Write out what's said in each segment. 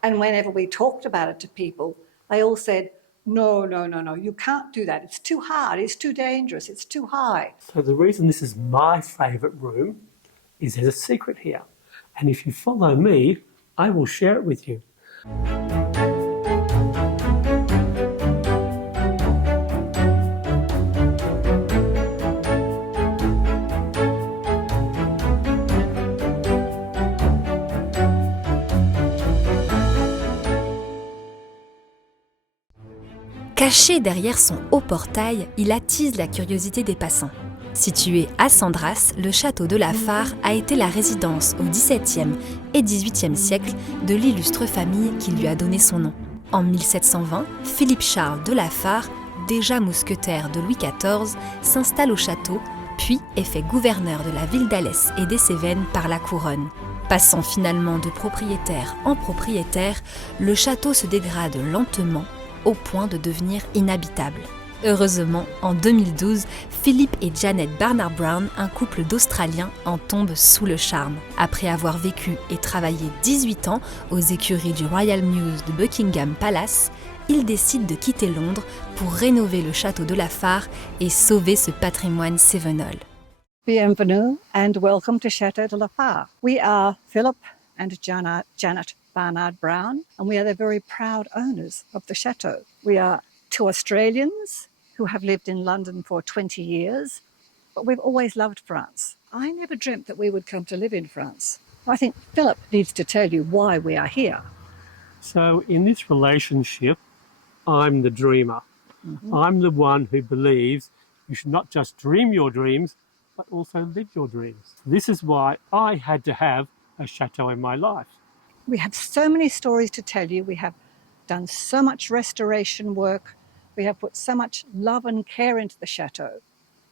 And whenever we talked about it to people, they all said, no, you can't do that. It's too hard, it's too dangerous, it's too high. So the reason this is my favourite room is there's a secret here. And if you follow me, I will share it with you. Caché derrière son haut portail, il attise la curiosité des passants. Situé à Cendras, le château de la Fare a été la résidence au XVIIe et XVIIIe siècle de l'illustre famille qui lui a donné son nom. En 1720, Philippe Charles de la Fare, déjà mousquetaire de Louis XIV, s'installe au château, puis est fait gouverneur de la ville d'Alès et des Cévennes par la couronne. Passant finalement de propriétaire en propriétaire, le château se dégrade lentement au point de devenir inhabitable. Heureusement, en 2012, Philipp et Janet Barnard-Brown, un couple d'Australiens, en tombent sous le charme. Après avoir vécu et travaillé 18 ans aux écuries du Royal Mews de Buckingham Palace, ils décident de quitter Londres pour rénover le château de la Fare et sauver ce patrimoine cévenol. Bienvenue and welcome to Château de la Fare. We are Philipp and Janet Barnard-Brown, and we are the very proud owners of the chateau. We are two Australians who have lived in London for 20 years, but we've always loved France. I never dreamt that we would come to live in France. I think Philipp needs to tell you why we are here. So in this relationship, I'm the dreamer. Mm-hmm. I'm the one who believes you should not just dream your dreams, but also live your dreams. This is why I had to have a chateau in my life. We have so many stories to tell you. We have done so much restoration work. We have put so much love and care into the chateau.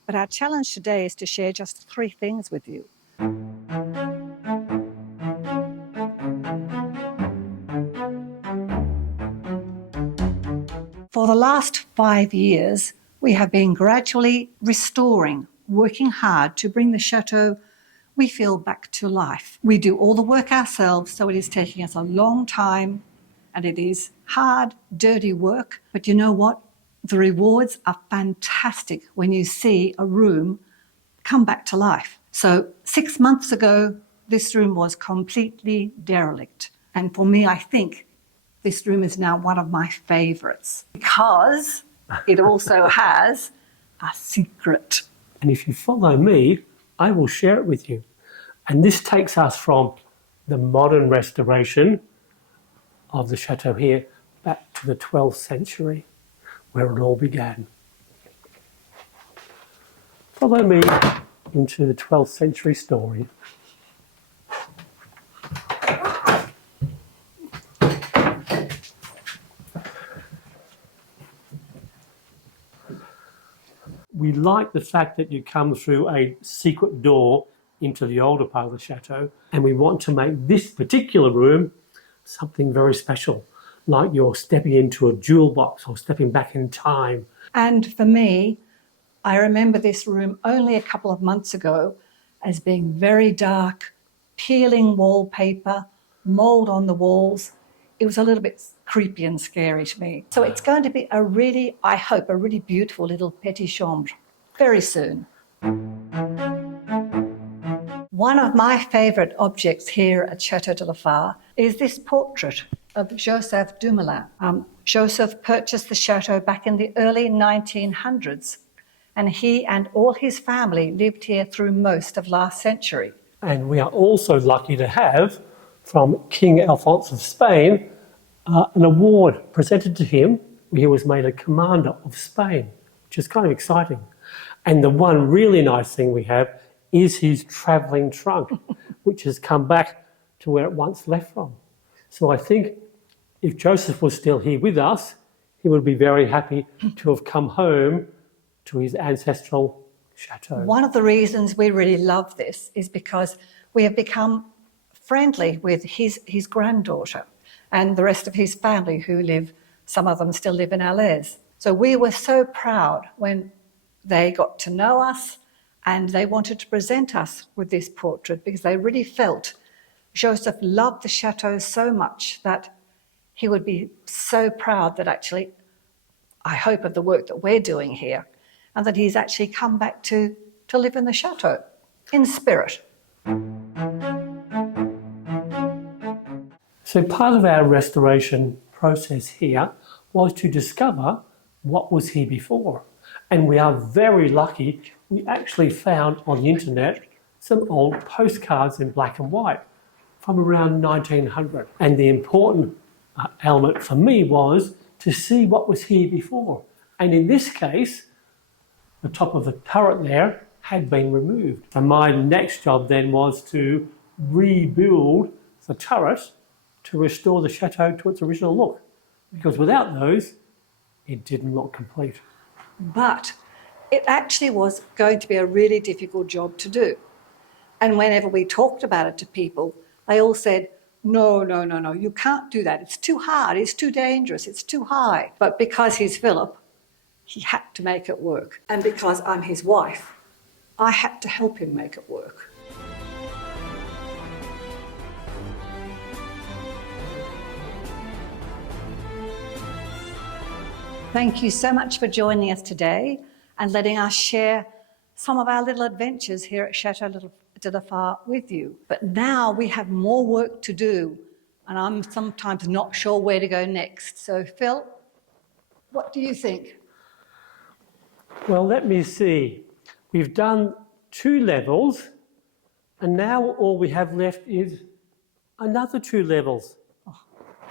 But our challenge today is to share just 3 things with you. For the last 5 years, we have been gradually restoring, working hard to bring the chateau, we feel, back to life. We do all the work ourselves, so it is taking us a long time, and it is hard, dirty work. But you know what? The rewards are fantastic when you see a room come back to life. So 6 months ago, this room was completely derelict. And for me, I think this room is now one of my favourites because it also has a secret. And if you follow me, I will share it with you. And this takes us from the modern restoration of the chateau here back to the 12th century, where it all began. Follow me into the 12th century story. We like the fact that you come through a secret door into the older part of the chateau, and we want to make this particular room something very special, like you're stepping into a jewel box or stepping back in time. And for me, I remember this room only a couple of months ago as being very dark, peeling wallpaper, mould on the walls. It was a little bit creepy and scary to me. So it's going to be a really, I hope, a really beautiful little petit chambre very soon. One of my favourite objects here at Château de la Fare is this portrait of Joseph Dumoulin. Joseph purchased the chateau back in the early 1900s, and he and all his family lived here through most of last century. And we are also lucky to have, from King Alphonse of Spain, an award presented to him where he was made a commander of Spain, which is kind of exciting. And the one really nice thing we have is his travelling trunk, which has come back to where it once left from. So I think if Joseph was still here with us, he would be very happy to have come home to his ancestral chateau. One of the reasons we really love this is because we have become friendly with his granddaughter and the rest of his family who live, some of them still live in Alès. So we were so proud when they got to know us and they wanted to present us with this portrait because they really felt Joseph loved the chateau so much that He would be so proud that actually, I hope, of the work that we're doing here, and that he's actually come back to live in the chateau, in spirit. So part of our restoration process here was to discover what was here before. And we are very lucky we actually found on the internet some old postcards in black and white from around 1900. And the important element for me was to see what was here before. And in this case, the top of the turret there had been removed. And my next job then was to rebuild the turret to restore the chateau to its original look. Because without those, it didn't look complete. But it actually was going to be a really difficult job to do. And whenever we talked about it to people, they all said, no, you can't do that. It's too hard, it's too dangerous, it's too high. But because he's Philip, he had to make it work. And because I'm his wife, I had to help him make it work. Thank you so much for joining us today and letting us share some of our little adventures here at Château de la Fare with you. But now we have more work to do, and I'm sometimes not sure where to go next. So, Phil, what do you think? Well, let me see. We've done 2 levels, and now all we have left is another 2 levels.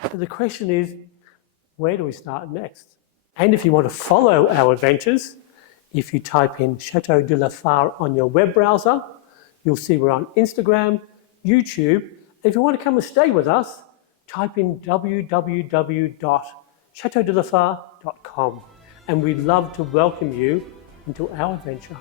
So the question is, where do we start next? And if you want to follow our adventures, if you type in Château de la Fare on your web browser, you'll see we're on Instagram, YouTube. If you want to come and stay with us, type in www.chateaudelafare.com, and we'd love to welcome you into our adventure.